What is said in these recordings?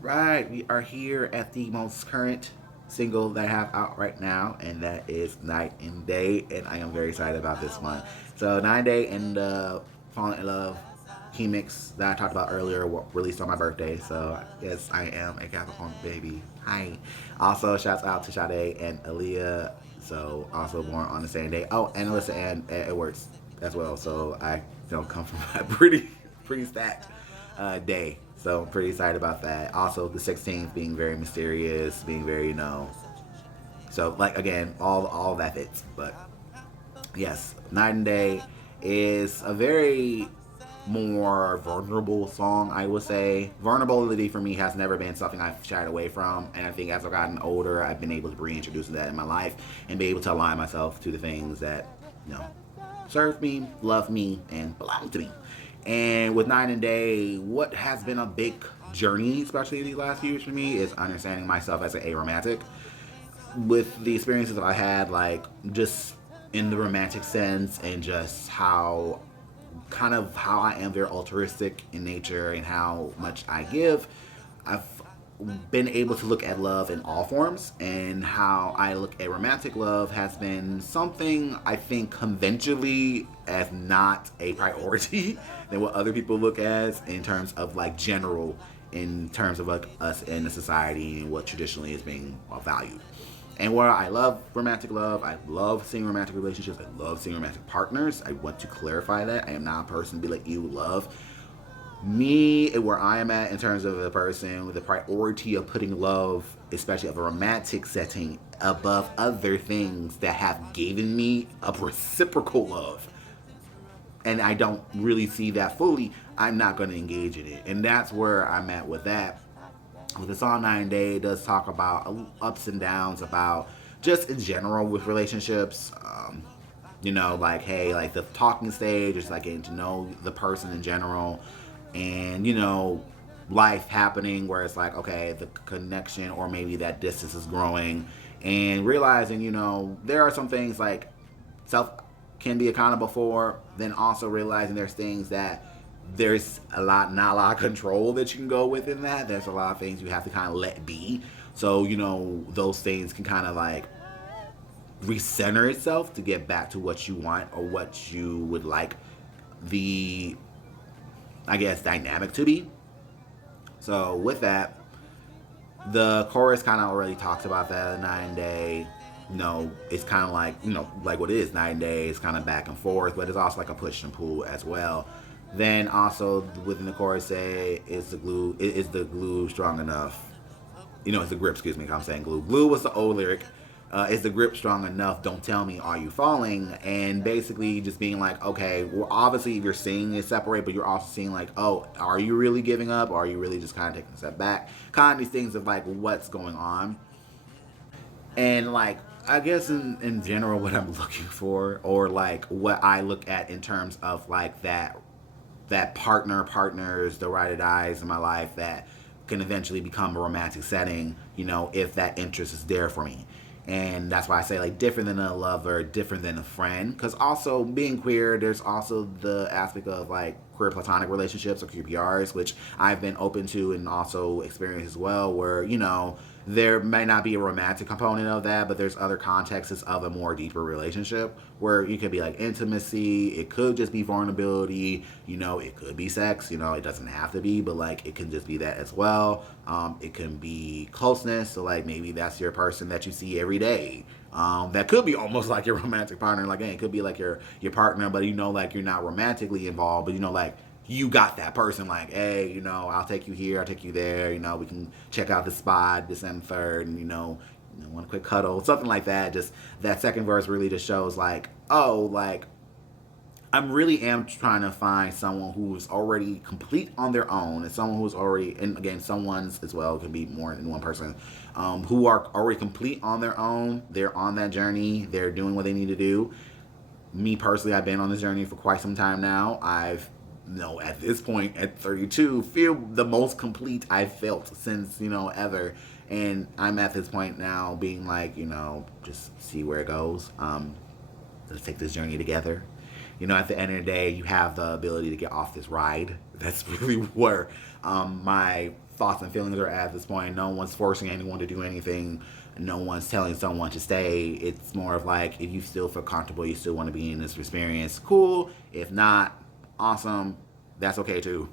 Right, we are here at the most current single that I have out right now, and that is Night and Day, and I am very excited about this one. So, Night and Day and the Falling in Love remix that I talked about earlier released on my birthday. So, yes, I am a Capricorn baby. Hi. Also, shouts out to Sade and Aaliyah. So, also born on the same day. Oh, and Alyssa and Edwards as well. So, I don't come from a pretty stacked day. So I'm pretty excited about that. Also, the 16th being very mysterious, being very, so like again, all that fits. But yes, Night and Day is a very more vulnerable song, I would say. Vulnerability for me has never been something I've shied away from, and I think as I've gotten older, I've been able to reintroduce that in my life and be able to align myself to the things that you know serve me, love me, and belong to me. And with Night and Day, what has been a big journey, especially these last few years for me, is understanding myself as an aromantic. With the experiences that I had, like just in the romantic sense, and just how kind of how I am very altruistic in nature and how much I give, I've been able to look at love in all forms, and how I look at romantic love has been something I think conventionally as not a priority than what other people look as in terms of like general in terms of like us in the society and what traditionally is being valued. And where I love romantic love, I love seeing romantic relationships, I love seeing romantic partners. I want to clarify that. I am not a person to be like, you love. Me, where I am at in terms of the person with the priority of putting love, especially of a romantic setting, above other things that have given me a reciprocal love, and I don't really see that fully, I'm not going to engage in it. And that's where I'm at with that. With the song 9 Day, it does talk about ups and downs, about just in general with relationships. Like, hey, like the talking stage, just like getting to know the person in general, and life happening where it's like, okay, the connection or maybe that distance is growing, and realizing, there are some things like self can be accountable for, then also realizing there's things that there's not a lot of control that you can go within that. There's a lot of things you have to kind of let be. So, those things can kind of like recenter itself to get back to what you want or what you would like the, I guess, dynamic to be. So, with that, the chorus kind of already talks about that. 9 Day, it's kind of like, like what it is. 9 Day is kind of back and forth, but it's also like a push and pull as well. Then also within the chorus, say, is the glue strong enough? It's the grip, excuse me, I'm saying glue. Glue was the old lyric. Is the grip strong enough? Don't tell me, are you falling? And basically just being like, okay, well, obviously you're seeing it separate, but you're also seeing like, oh, are you really giving up? Or are you really just kind of taking a step back? Kind of these things of like what's going on. And like, I guess in general, what I'm looking for, or like what I look at in terms of like that partners, the ride or dies in my life that can eventually become a romantic setting, if that interest is there for me. And that's why I say like different than a lover, different than a friend. Because also being queer, there's also the aspect of like queer platonic relationships or QPRs, which I've been open to and also experienced as well, where, there may not be a romantic component of that, but there's other contexts of a more deeper relationship where you could be like intimacy, it could just be vulnerability, it could be sex, it doesn't have to be, but like it can just be that as well. It can be closeness, so like maybe that's your person that you see every day. That could be almost like your romantic partner. Like, hey, it could be like your partner, but like you're not romantically involved, but like you got that person like, hey, I'll take you here, I'll take you there, we can check out the spot, this and third, and one quick cuddle, something like that. Just that second verse really just shows like, oh, like I'm really am trying to find someone who's already complete on their own, and someone who's already, and again, someone's as well, can be more than one person, who are already complete on their own. They're on that journey. They're doing what they need to do. Me personally, I've been on this journey for quite some time now. I've at this point at 32 feel the most complete I've felt since ever, and I'm at this point now being like, just see where it goes. Let's take this journey together. At the end of the day, you have the ability to get off this ride. That's really where my thoughts and feelings are at this point. No one's forcing anyone to do anything. No one's telling someone to stay. It's more of like, if you still feel comfortable, you still want to be in this experience, cool. If not, awesome. That's okay too.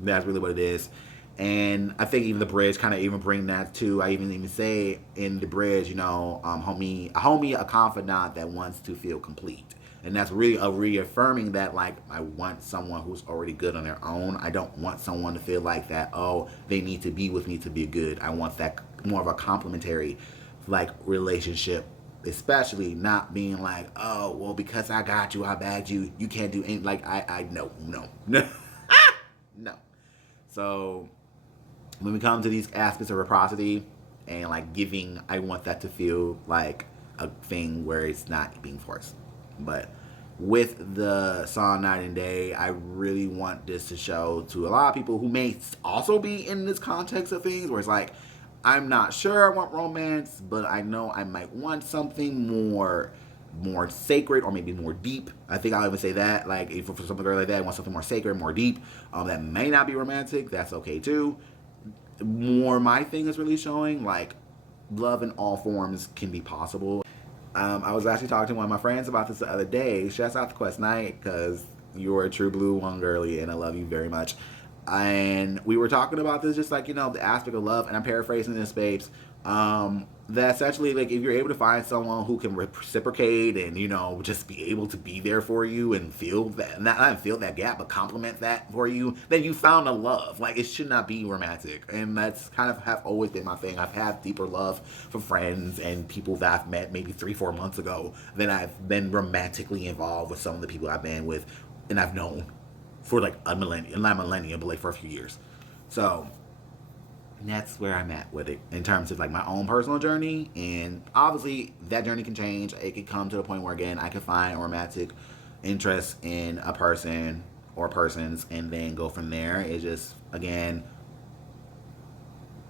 That's really what it is. And I think even the bridge kind of even bring that too. I even say in the bridge, a confidant that wants to feel complete. And that's really a reaffirming that, like, I want someone who's already good on their own. I don't want someone to feel like that, oh, they need to be with me to be good. I want that more of a complementary, like, relationship, especially not being like, oh, well, because I got you, I bagged you, you can't do anything. Like, no. No. So when we come to these aspects of reciprocity and, like, giving, I want that to feel like a thing where it's not being forced. But with the song Night and Day, I really want this to show to a lot of people who may also be in this context of things where it's like, I'm not sure I want romance, but I know I might want something more sacred, or maybe more deep. I think I'll even say that, like, if for something like that, I want something more sacred, more deep, that may not be romantic. That's okay too. More my thing is really showing, like, love in all forms can be possible. I was actually talking to one of my friends about this the other day. Shouts out to Quest Knight, because you're a true blue one girly, and I love you very much. And we were talking about this, just like, the aspect of love, and I'm paraphrasing this, babes. That essentially, like, if you're able to find someone who can reciprocate and, just be able to be there for you and feel that, not feel that gap, but compliment that for you, then you found a love. Like, it should not be romantic. And that's kind of have always been my thing. I've had deeper love for friends and people that I've met maybe 3-4 months ago than I've been romantically involved with some of the people I've been with and I've known for like a millennium, not millennium, but like for a few years. So that's where I'm at with it in terms of like my own personal journey. And obviously that journey can change. It could come to the point where, again, I can find a romantic interest in a person or persons and then go from there. It's just, again,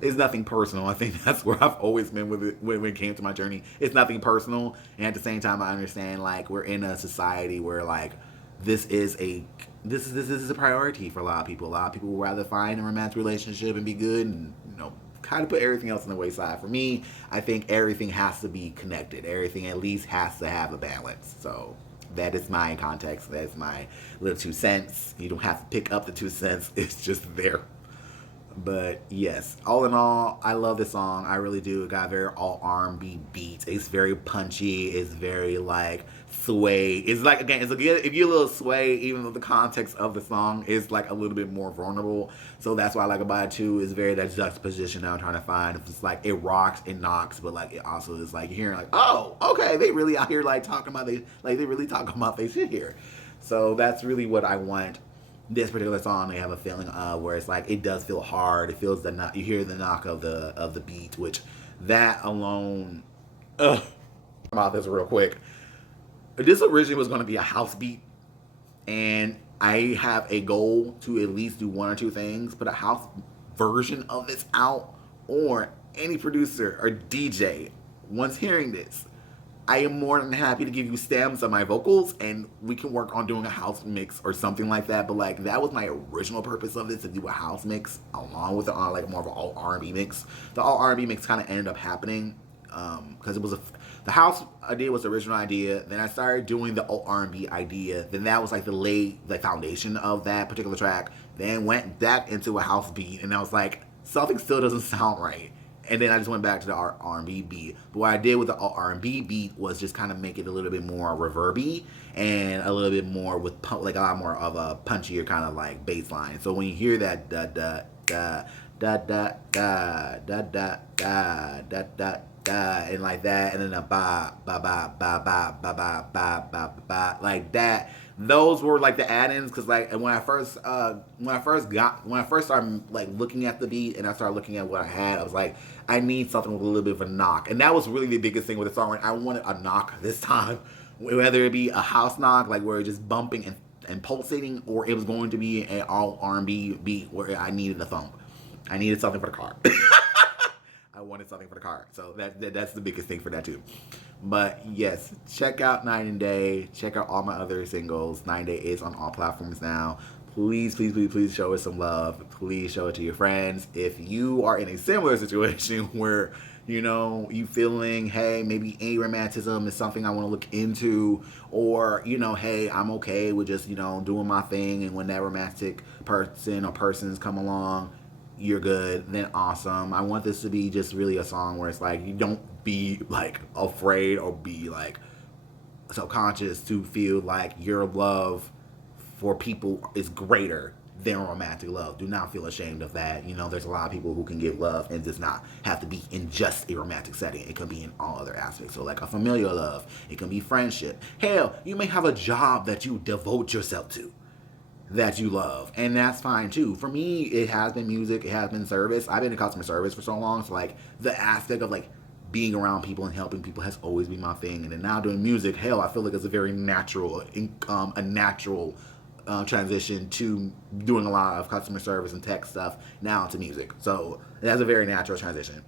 it's nothing personal. I think that's where I've always been with it when it came to my journey. It's nothing personal. And at the same time, I understand, like, we're in a society where, like, this is a priority for a lot of people. A lot of people would rather find a romantic relationship and be good and, kind of put everything else on the wayside. For me, I think everything has to be connected. Everything at least has to have a balance. So that is my context. That's my little 2 cents. You don't have to pick up the 2 cents. It's just there. But yes, all in all, I love this song. I really do. It got a very all R&B beat. It's very punchy. It's very like sway. It's like, again, it's a good, if you're a little sway, even though the context of the song is like a little bit more vulnerable. So that's what I like about it too. Is very that juxtaposition that I'm trying to find. It's like it rocks, it knocks, but like it also is like you're hearing like, oh, okay, they really out here like talking about they really talking about they shit here. So that's really what I want. This particular song, they have a feeling where it's like it does feel hard. It feels the knock. You hear the knock of the beat, which that alone. About this real quick. This originally was going to be a house beat, and I have a goal to at least do 1 or 2 things, put a house version of this out, or any producer or DJ once hearing this, I am more than happy to give you stems of my vocals and we can work on doing a house mix or something like that. But like that was my original purpose of this, to do a house mix along with like more of an all R&B mix. The all R&B mix kind of ended up happening because it was the house idea was the original idea. Then I started doing the all R&B idea. Then that was like the foundation of that particular track. Then went back into a house beat and I was like, something still doesn't sound right. And then I just went back to the R&B beat. But what I did with the R&B beat was just kind of make it a little bit more reverby and a little bit more with like a lot more of a punchier kind of like bass line. So when you hear that da da da da da da da da da da da da and like that, and then a ba ba ba ba ba ba ba ba ba ba like that. Those were like the add-ins, because like when I first started like looking at the beat and I started looking at what I had, I was like, I need something with a little bit of a knock. And that was really the biggest thing with the song. Right? I wanted a knock this time, whether it be a house knock, like where it's just bumping and pulsating, or it was going to be an all R&B beat where I needed a thump. I needed something for the car. I wanted something for the car. So that's the biggest thing for that too. But yes, check out Night and Day. Check out all my other singles. Night and Day is on all platforms now. please, please, please, please show us some love. Please show it to your friends. If you are in a similar situation where, you know, you feeling, hey, maybe aromanticism is something I want to look into, or, you know, hey, I'm okay with just, you know, doing my thing, and when that romantic person or persons come along, you're good, then awesome. I want this to be just really a song where it's like, you don't be like afraid or be like subconscious to feel like your love for people is greater than romantic love. Do not feel ashamed of that. You know, there's a lot of people who can give love and does not have to be in just a romantic setting. It can be in all other aspects. So like a familial love, it can be friendship. Hell, you may have a job that you devote yourself to that you love, and that's fine too. For me, it has been music, it has been service. I've been in customer service for so long, so like the aspect of like being around people and helping people has always been my thing. And then now doing music, hell, I feel like it's a very natural, a natural transition to doing a lot of customer service and tech stuff now to music. So it has a very natural transition.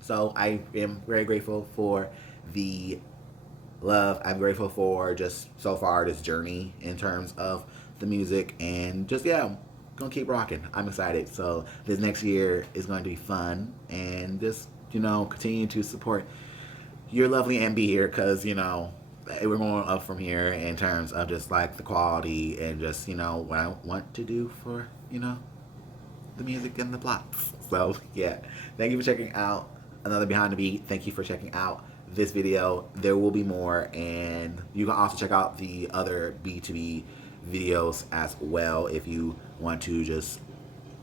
So I am very grateful for the love. I'm grateful for just so far this journey in terms of the music, and just yeah, I'm gonna keep rocking. I'm excited. So this next year is going to be fun, and just, you know, continue to support your lovely MB here, because, you know, we're going up from here in terms of just like the quality and just, you know, what I want to do for, you know, the music and the plots. So yeah, thank you for checking out another Behind the Beat. Thank you for checking out this video. There will be more, and you can also check out the other B2B videos as well if you want to just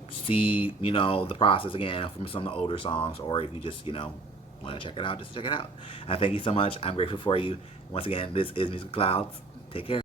see, you know, the process again from some of the older songs, or if you just, you know, want to check it out, just check it out. I thank you so much. I'm grateful for you. Once again, this is Music Clouds. Take care.